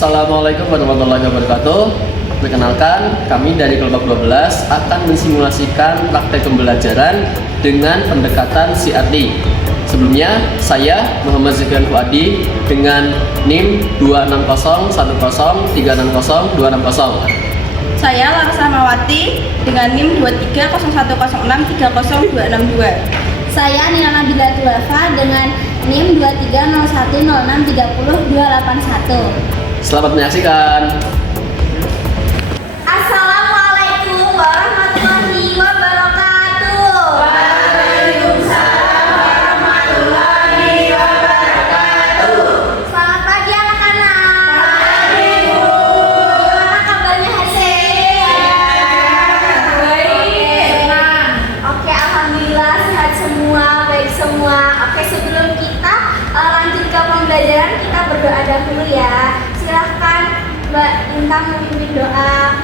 Assalamualaikum warahmatullahi wabarakatuh. Perkenalkan, kami dari kelompok 12 akan mensimulasikan praktek pembelajaran dengan pendekatan CRT. Sebelumnya, saya Muhammad Zikran Fuadi dengan NIM 26010360260. Saya Larsa Mawati dengan NIM 23010630262. Saya Nina Nabila Dulafa dengan NIM 23010300281. Selamat menyaksikan. Assalamualaikum warahmatullahi wabarakatuh. Waalaikumsalam warahmatullahi wabarakatuh. Selamat pagi anak-anak. Pagi, Bu. Gimana kabarnya hari ini? Baik. Oke, alhamdulillah sehat semua, baik semua. Oke, sebelum kita lanjut ke pembelajaran, kita berdoa dahulu ya. Silahkan Mbak Intang memimpin doa.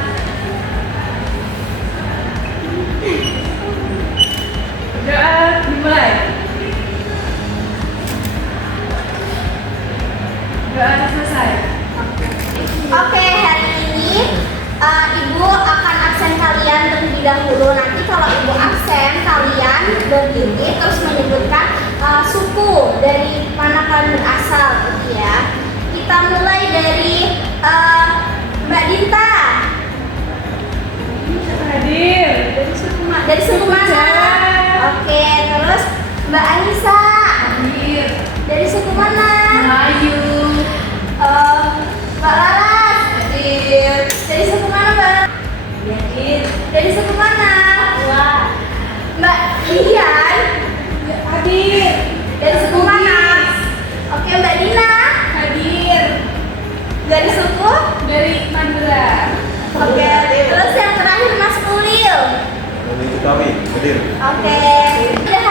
Doa dimulai. Doa selesai. Oke, hari ini Ibu akan absen kalian terlebih dahulu. Nanti kalau Ibu absen, kalian berdiri terus menyebutkan suku dari mana kalian berasal, gitu ya. Kita mulai dari Mbak Dinta. Hadir. Dari suku mana? Oke, terus Mbak Anissa. Hadir. Dari suku mana? Melayu. Mbak Laras. Hadir. Dari suku mana, Mbak? Hadir. Dari suku mana? Wah. Mbak Lian. Hadir. Dari suku mana? Oke, Mbak Dina. Hadir. Dari suku? Dari Madura. Oke, terus yang terakhir Mas Ulil. Itu kami hadir. Oke, udah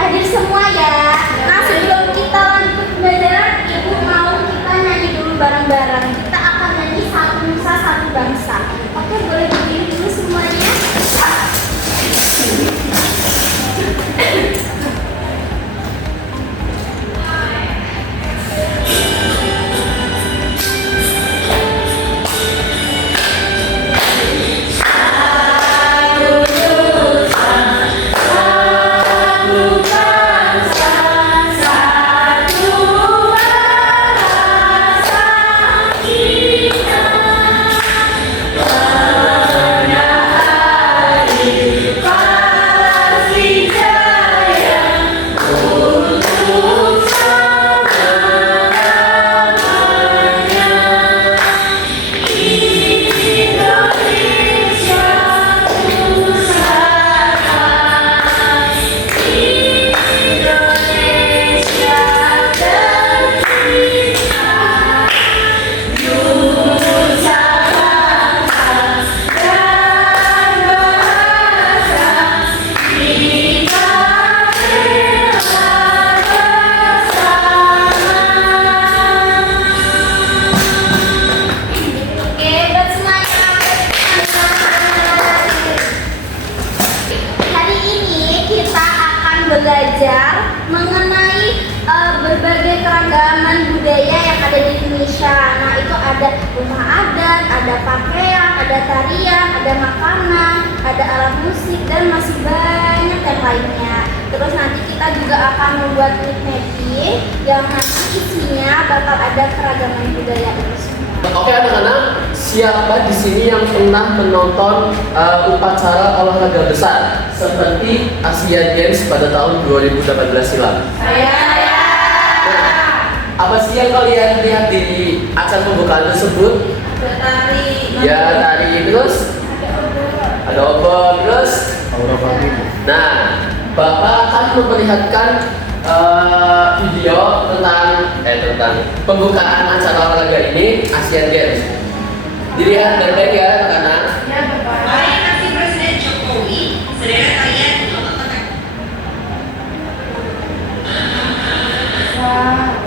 hadir semua ya. Nah, sebelum kita lanjut ke pembelajaran, Ibu mau kita nyanyi dulu bareng-bareng. Kita akan nyanyi Satu Nusa Satu Bangsa. Oke, boleh berdiri dulu semuanya. Oke, buat semuanya. Hari ini kita akan belajar mengenai berbagai keragaman budaya yang ada di Indonesia. Nah, itu ada rumah adat, ada pakaian, ada tarian, ada makanan, ada alat musik, dan masih banyak yang lainnya. Terus nanti kita juga akan membuat mapping yang nanti isinya bakal ada keragaman budaya itu semua. Oke anak-anak, siapa di sini yang pernah menonton upacara olahraga besar seperti Asian Games pada tahun 2018 silam? Saya. Apa sih yang kalian lihat di acara pembukaan tersebut? Ada tari. Ya, tari terus ada obor terus. Aura pagi. Nah, Bapak akan memperlihatkan video tentang pembukaan acara olahraga ini Asian Games. Dilihat baik-baik ya anak-anak. Ya, Bapak. Mari nanti Presiden Jokowi, saudara kalian otak-otak. Wah.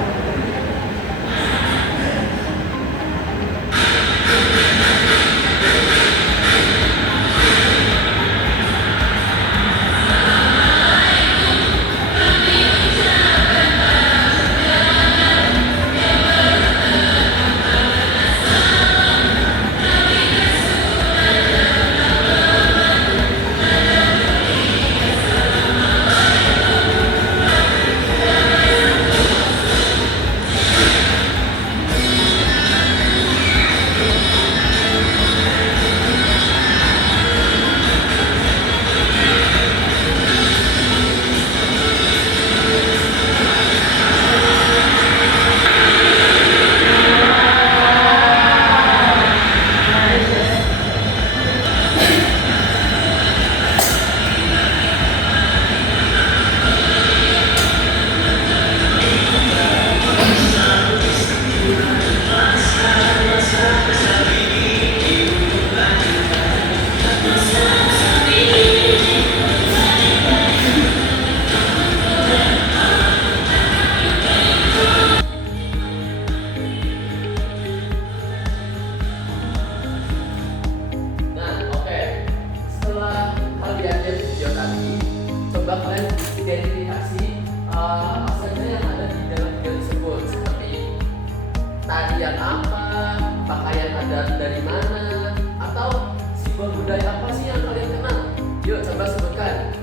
adat dari mana, atau simbol budaya apa sih yang kalian kenal? Yuk coba sebutkan.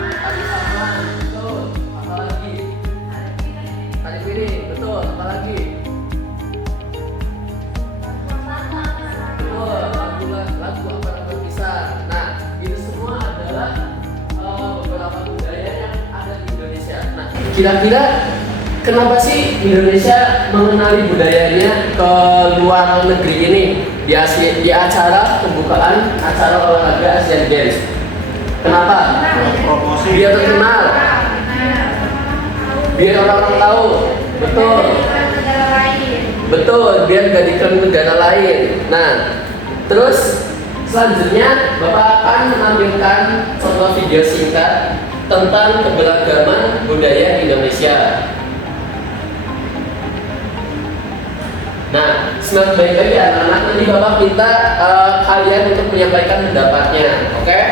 Tari saman, betul. Apalagi? Tari piring, betul. Apalagi? Betul. Lagu apa berpisah. Nah, itu semua adalah beberapa budaya yang ada di Indonesia. Nah, kira-kira kenapa sih Indonesia mengenali budayanya ke luar negeri ini di acara pembukaan acara olahraga Asian Games? Kenapa? Promosi. Biar terkenal, biar orang-orang tahu. Betul, betul. Biar gak diklaim negara lain. Nah, terus selanjutnya Bapak akan menampilkan sebuah video singkat tentang keberagaman budaya Indonesia. Nah, semangat baik-baik ya anak-anak. Nanti Bapak minta kalian untuk menyampaikan pendapatnya, oke?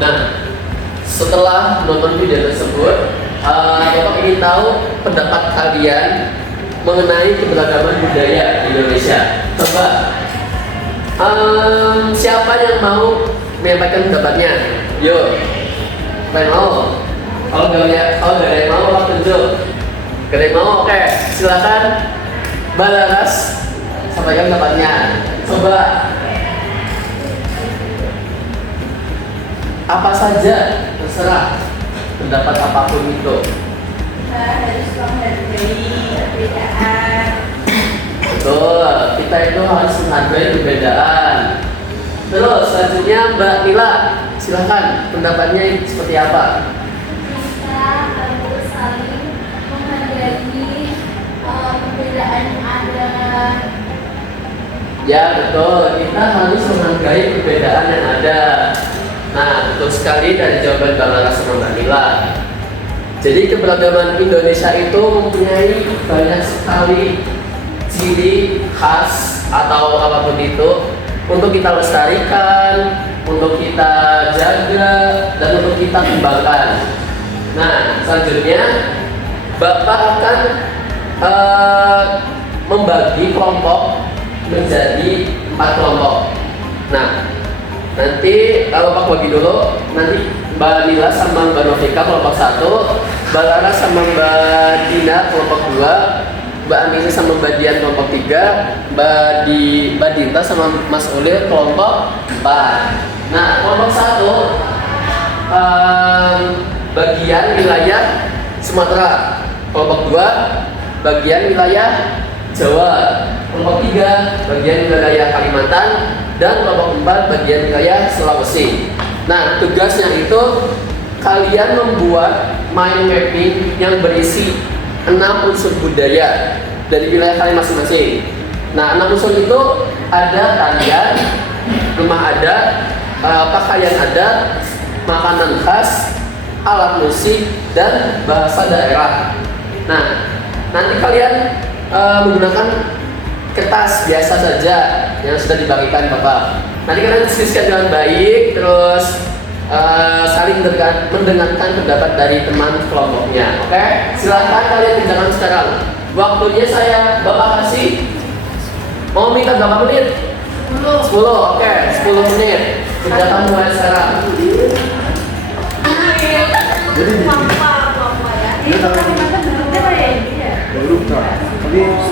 Nah, setelah nonton video tersebut, Bapak ingin tahu pendapat kalian mengenai keberagaman budaya di Indonesia. Coba, siapa yang mau menyampaikan pendapatnya? Yuk, saya mau. Kalau nggak ada yang mau, Bapak tunjuk. Gak ada yang mau, oke. Silakan, Mbak Laras, sampaikan pendapatnya. Coba. Apa saja, terserah, pendapat apapun itu. Kita harus menghargai perbedaan. Betul, kita itu harus menghargai perbedaan. Terus selanjutnya Mbak Nila, silakan pendapatnya seperti apa? Kita harus saling menghargai perbedaan yang ada. Ya betul, kita harus menghargai perbedaan yang ada. Nah, betul sekali dari jawaban Bang Laras sama Mbak Nila. Jadi keberagaman Indonesia itu mempunyai banyak sekali ciri khas atau apapun itu untuk kita lestarikan, untuk kita jaga, dan untuk kita kembangkan. Nah, selanjutnya Bapak akan membagi kelompok menjadi 4 kelompok. Nah, nanti kalau Bapak bagi dulu, nanti Mbak Nila sama Mbak Novika kelompok 1, Mbak Lara sama Mbak Dina kelompok 2, Mbak Anissa sama Mbak Dian kelompok 3, Mbak Dinta sama Mas Ulir kelompok 4. Nah, kelompok 1 bagian wilayah Sumatera, kelompok 2 bagian wilayah Jawa, kelompok 3 bagian wilayah Kalimantan, dan kelompok 4 bagian wilayah Sulawesi. Nah, tugasnya itu kalian membuat mind mapping yang berisi 6 unsur budaya dari wilayah kalian masing-masing. Nah, 6 unsur itu ada tarian, rumah adat, pakaian adat, makanan khas, alat musik, dan bahasa daerah. Nah, nanti kalian menggunakan kertas biasa saja yang sudah dibagikan Bapak. Nanti kalian diskusikan dengan baik, terus saling mendengarkan pendapat dari teman kelompoknya. Oke, silahkan kalian kerjakan sekarang. Waktunya Bapak kasih. Mau minta berapa menit? 10. Oke, 10 menit. Kerjakan mulai sekarang. Jadi di huruf K. Tapi S.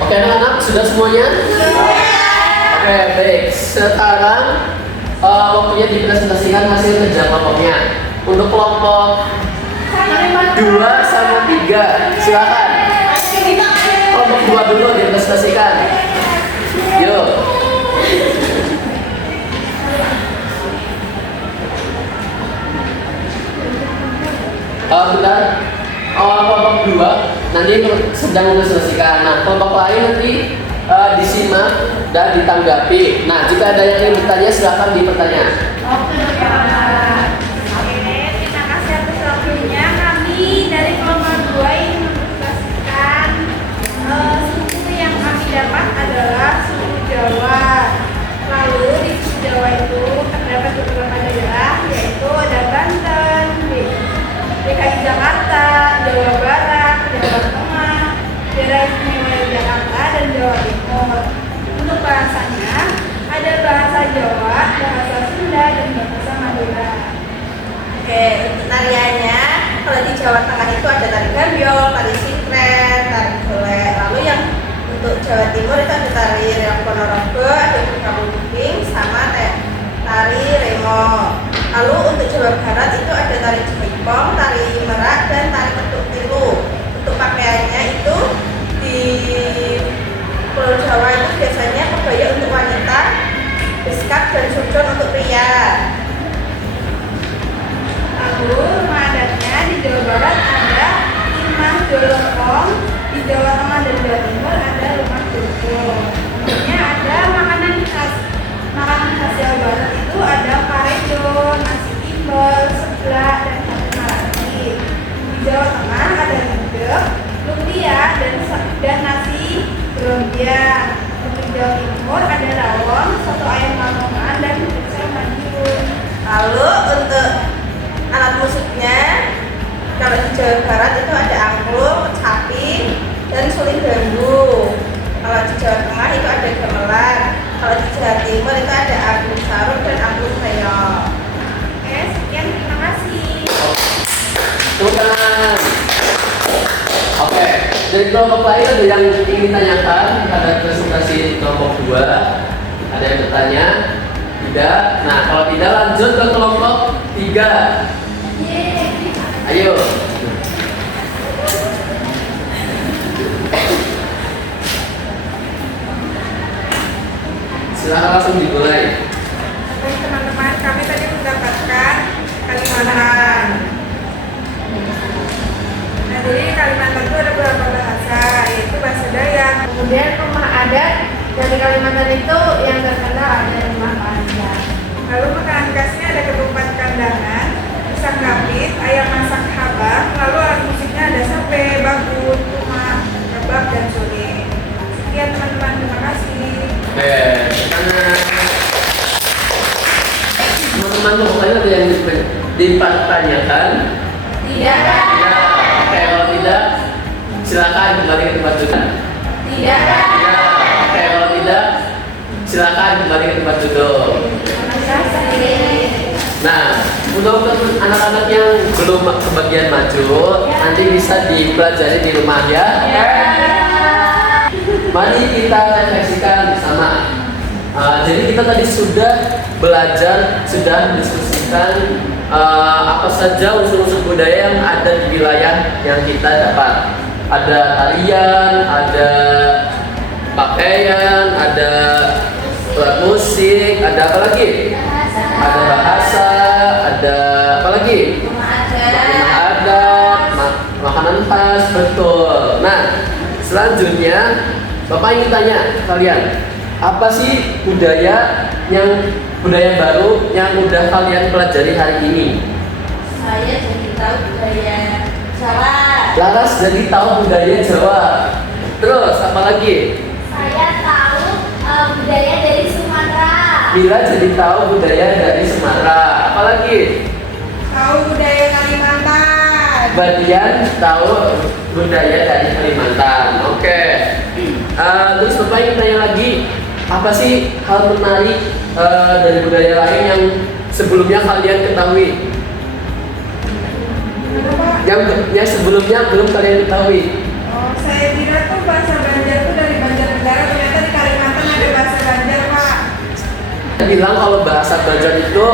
Oke anak-anak, sudah semuanya? Oke, baik. Sekarang waktunya dipresentasikan hasil kerja kelompoknya. Untuk kelompok 2 sama 3, silakan. Kelompok 2 dulu dipresentasikan. Yuk. Bentar. Kelompok 2 nanti sedang diselesaikan. Nah, kelompok lain nanti disimak dan ditanggapi. Nah, jika ada yang ingin bertanya, silakan dipertanya. Terima kasih atas waktunya. Kami dari kelompok 2 ingin mempresentasikan suku yang kami dapat adalah suku Jawa. Lalu di suku Jawa itu terdapat beberapa daerah, yaitu ada Banten, DKI Jakarta, Jawa Barat, Jawa Tengah, Daerah Istimewa Yogyakarta, dan Jawa Timur. Untuk bahasanya ada bahasa Jawa, bahasa Sunda, dan bahasa Madura. Oke, untuk tariannya, kalau di Jawa Tengah itu ada tari gambiol, tari sintren, tari golek. Lalu yang untuk Jawa Timur itu ada tari reok ponorogo, ada kabuping, sama tari remo. Lalu untuk Jawa Barat itu ada tari jepong, tari merak, dan tari ketuk tilu. Untuk pakaiannya itu di Pulau Jawa itu biasanya kebaya untuk wanita, beskap dan surcon untuk pria. Lalu rumah adatnya di Jawa Barat ada Imah Dolokong, di Jawa Tengah dan Jawa Timur ada rumah Jogo. Kemudian ada makanan khas Jawa Barat itu ada parejo, nasi timbel, seblak, dan sate maraki. Di Jawa Tengah ada gudeg, lumpia, dan nasi gerombiang. Untuk Jawa Timur ada rawon, soto ayam lamongan, dan pecel Madiun. Lalu untuk alat musiknya, kalau di Jawa Barat itu ada angklung, kecapi, dan suling bambu. Kalau di Jawa Tengah itu ada gamelan. Kalau di Jawa Timur itu ada angklung sarung dan angklung reog. Oke, sekian, terima kasih. Tepuk tangan. Oke, dari kelompok lain ada yang ingin tanyakan pada presentasi kelompok 2? Ada yang bertanya? Tidak? Nah, kalau tidak lanjut ke kelompok 3. Ayo. Silakan langsung dimulai. Baik teman-teman, kami tadi mendapatkan Kalimantan. Nah, jadi Kalimantan itu ada beberapa bahasa, yaitu bahasa Dayak. Kemudian rumah adat dari Kalimantan itu yang terkenal ada rumah adat. Lalu makanan khasnya ada ketupat kandangan, pisang kapit, ayam masak habang. Lalu alat musiknya ada sape, bakut, tumak, kebab, dan suling. Sekian teman-teman, terima kasih. Oke, teman-teman kelompok lain ada yang dipertanyakan? Tidak. Oke, kalau tidak, silakan kembali ke tempat duduk. Tidak. Oke, kalau tidak, silakan kembali ke tempat duduk. Nah, untuk anak-anak yang belum kebagian maju, nanti bisa dipelajari di rumah ya. Mari kita refleksikan bersama. Jadi kita tadi sudah belajar, sudah diskusikan apa saja unsur-unsur budaya yang ada di wilayah yang kita dapat. Ada tarian, ada pakaian, ada alat musik, ada apa lagi? Ada bahasa, ada apa lagi? Rumah adat, makanan khas, betul. Nah, selanjutnya Bapak ingin tanya kalian, apa sih budaya baru yang udah kalian pelajari hari ini? Saya jadi tahu budaya Jawa. Laras jadi tahu budaya Jawa. Terus apa lagi? Saya tahu budaya dari Sumatera. Bila jadi tahu budaya dari Sumatera. Apa lagi? Tahu budaya Kalimantan. Badian tahu budaya dari Kalimantan. Oke. Terus Bapak ingin tanya lagi, apa sih hal menarik dari budaya lain yang sebelumnya kalian ketahui? Yang sebelumnya belum kalian ketahui. Oh, saya kira tuh bahasa Banjar tuh dari Banjarnegara, ternyata di Kalimantan ada bahasa Banjar, Pak. Bilang kalau bahasa Banjar itu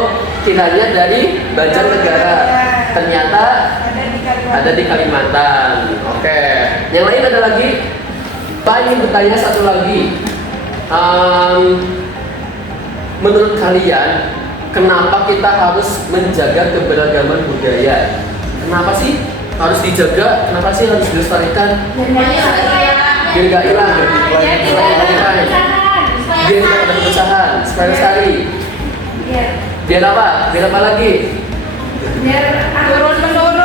kiranya dari Banjarnegara, ternyata ada di Kalimantan. Oke. Yang lain ada lagi? Pak ingin bertanya satu lagi. Menurut kalian, kenapa kita harus menjaga keberagaman budaya? Kenapa sih harus dijaga? Kenapa sih harus dilestarikan? Biar nggak hilang. Biar nggak ada perusahaan. Supaya lestari. Biar apa? Biar apa lagi? Biar turun menurun.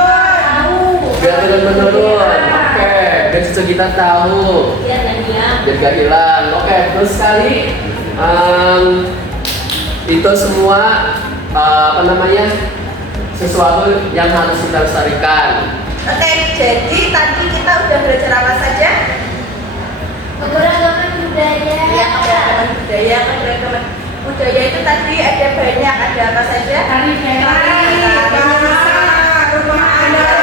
Biar turun menurun. Oke. Biar cucu kita tahu. Biar gak hilang. Oke. Terus sekali. Itu semua apa namanya, sesuatu yang harus kita lestarikan. Oke, jadi tadi kita udah belajar apa saja? Keberagaman budaya. Ya, keberagaman budaya. Keberagaman budaya itu tadi ada banyak, ada apa saja? Tari, bahasa, rumah adat,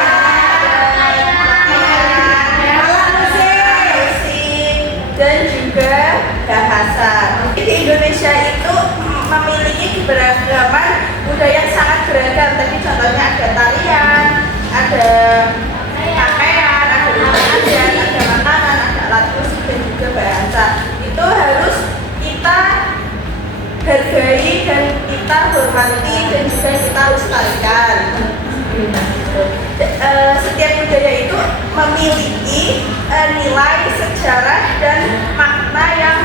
alat musik, dan juga bahasa. Di Indonesia itu memiliki keberagaman budaya yang sangat beragam. Tadi contohnya ada tarian, ada pakaian, ada rumah adat, ada makanan, ada alat musik dan juga bahasa. Itu harus kita hargai dan kita hormati dan juga kita lestarikan. Setiap budaya itu memiliki nilai sejarah dan makna yang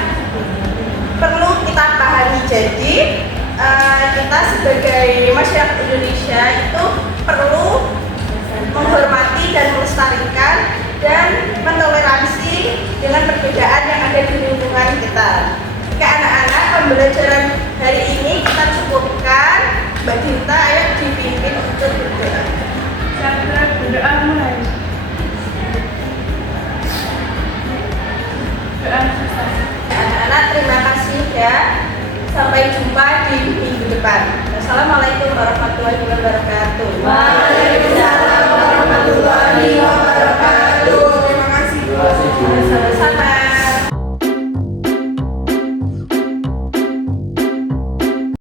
perlu kita pahami. Jadi kita sebagai masyarakat Indonesia itu perlu menghormati dan melestarikan dan mentoleransi dengan perbedaan yang ada di lingkungan kita. Oke anak-anak, pembelajaran hari ini kita cukupkan. Mbak Dinta, ayo dipimpin untuk berdoa. Sandra berdoa mulai. Anak-anak terima kasih ya. Sampai jumpa di